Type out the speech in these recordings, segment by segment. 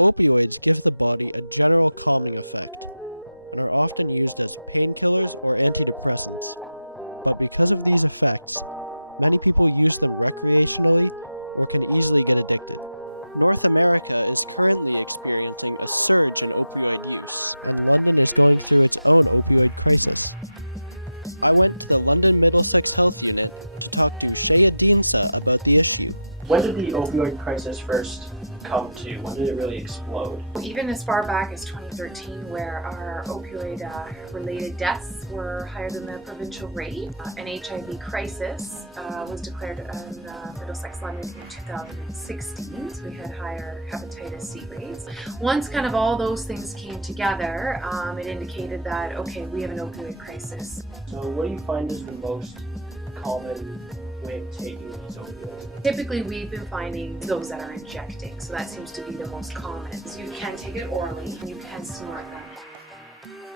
Opioids give the body a general calming effect and are often used as painkillers or antidepressants. But because of these effects, many people use them recreationally or can easily get addicted. North America is currently experiencing a surge in opioid use, and London is going through its own opioid crisis. I went to the London Middlesex Health Unit to talk to Shea Dinsa about the issue. When did the opioid crisis first come to? When did it really explode? Even as far back as 2013, where our opioid related deaths were higher than the provincial rate. An HIV crisis was declared in Middlesex, London in 2016, so we had higher hepatitis C rates. Once kind of all those things came together, it indicated that, okay, we have an opioid crisis. So what do you find is the most common way of taking these opioids? Typically, we've been finding those that are injecting, so that seems to be the most common. So you can take it orally, and you can snort them.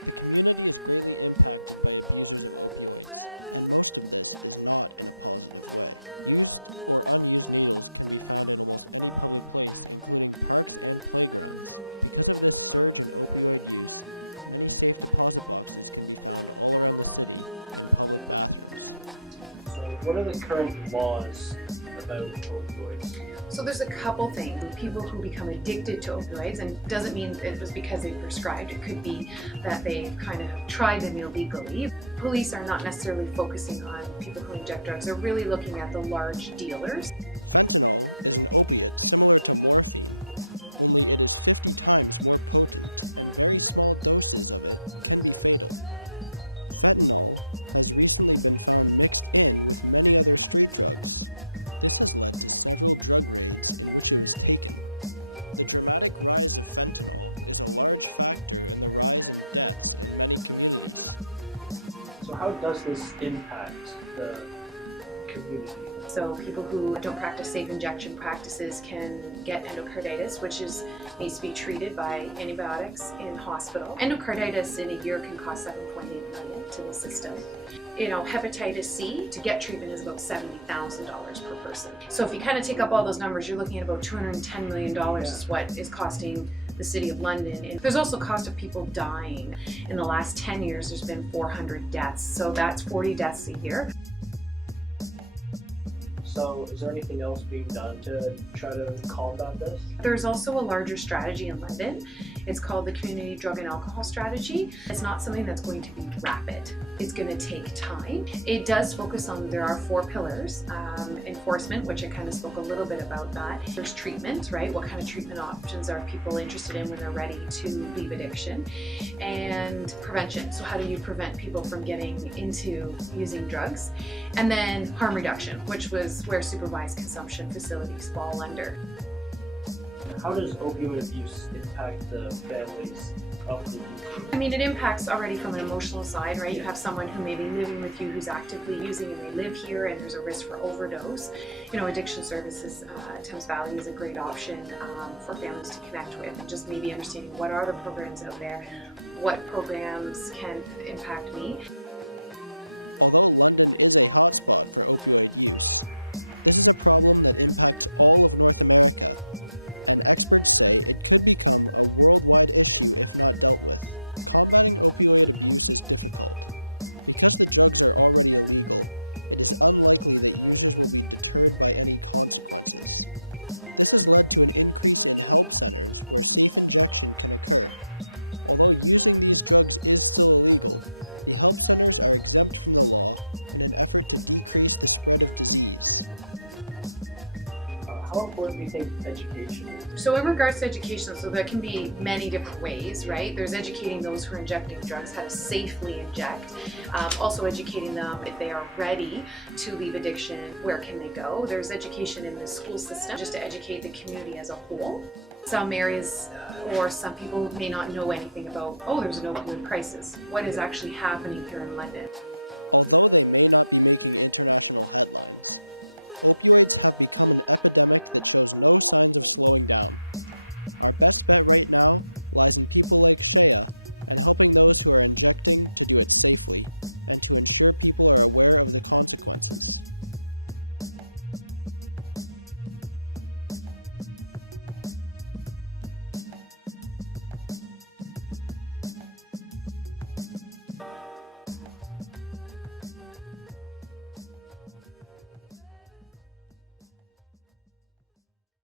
The community is greatly impacted by abusers of opioids, and most of this is not in a positive way. Used or unused needles can be found in almost any public place, including parks and playgrounds. Because of this surge in opioid use, many safe deposit boxes can be found all around the city in public bathrooms. So what are the current laws about opioids? So there's a couple things. People who become addicted to opioids, and it doesn't mean it was because they prescribed. It could be that they kind of tried them illegally. Police are not necessarily focusing on people who inject drugs. They're really looking at the large dealers. Fentanyl is an opiate similar to morphine, only it is 50 times more potent, and very small doses of it can be fatal. Fentanyl has recently been found mixed in with many other street drugs. This has led to several drug raids in which it was taken. The dramatic rise of fentanyl is a large factor in the rise in deaths in many communities. So how does this impact the community? So people who don't practice safe injection practices can get endocarditis, which needs to be treated by antibiotics in hospital. Endocarditis in a year can cost $7.8 million to the system. Hepatitis C, to get treatment, is about $70,000 per person. So if you kind of take up all those numbers, you're looking at about $210 million is what is costing the City of London. And there's also cost of people dying. In the last 10 years, there's been 400 deaths. So that's 40 deaths a year. So is there anything else being done to try to combat this? There's also a larger strategy in London. It's called the Community Drug and Alcohol Strategy. It's not something that's going to be rapid. It's going to take time. It does focus on, there are 4 pillars. Enforcement, which I kind of spoke a little bit about that. There's treatment, right? What kind of treatment options are people interested in when they're ready to leave addiction? And prevention. So how do you prevent people from getting into using drugs? And then harm reduction, which was where supervised consumption facilities fall under. How does opioid use impact the families of the youth? I mean, it impacts already from an emotional side, right? You have someone who may be living with you who's actively using, and they live here, and there's a risk for overdose. Addiction services, Thames Valley is a great option for families to connect with, and just maybe understanding what are the programs out there, what programs can impact me. Although London is a hotspot for opioid use, this is a problem that impacts all of North America, and experts say it could become a worldwide issue if not dealt with. Combating opioid abuse is difficult. Because the drugs are already illegal, it is unlikely that users will be deterred by any consequences. This has led to an increase in help centers where safe injection can occur. Although using these drugs is still illegal, the help centers are exempt from the law in an effort to decrease the spread of disease. How important do you think education is? So in regards to education, so there can be many different ways, right? There's educating those who are injecting drugs how to safely inject. Also educating them if they are ready to leave addiction, where can they go? There's education in the school system just to educate the community as a whole. Some areas or some people may not know anything about, there's an opioid crisis. What is actually happening here in London? Although they may not be making international headlines, opioids have become an epidemic that shows no signs of slowing down. Our best bet right now lies in people like Shea and helping those who are injecting to do it safely and to ensure people are aware of the consequences.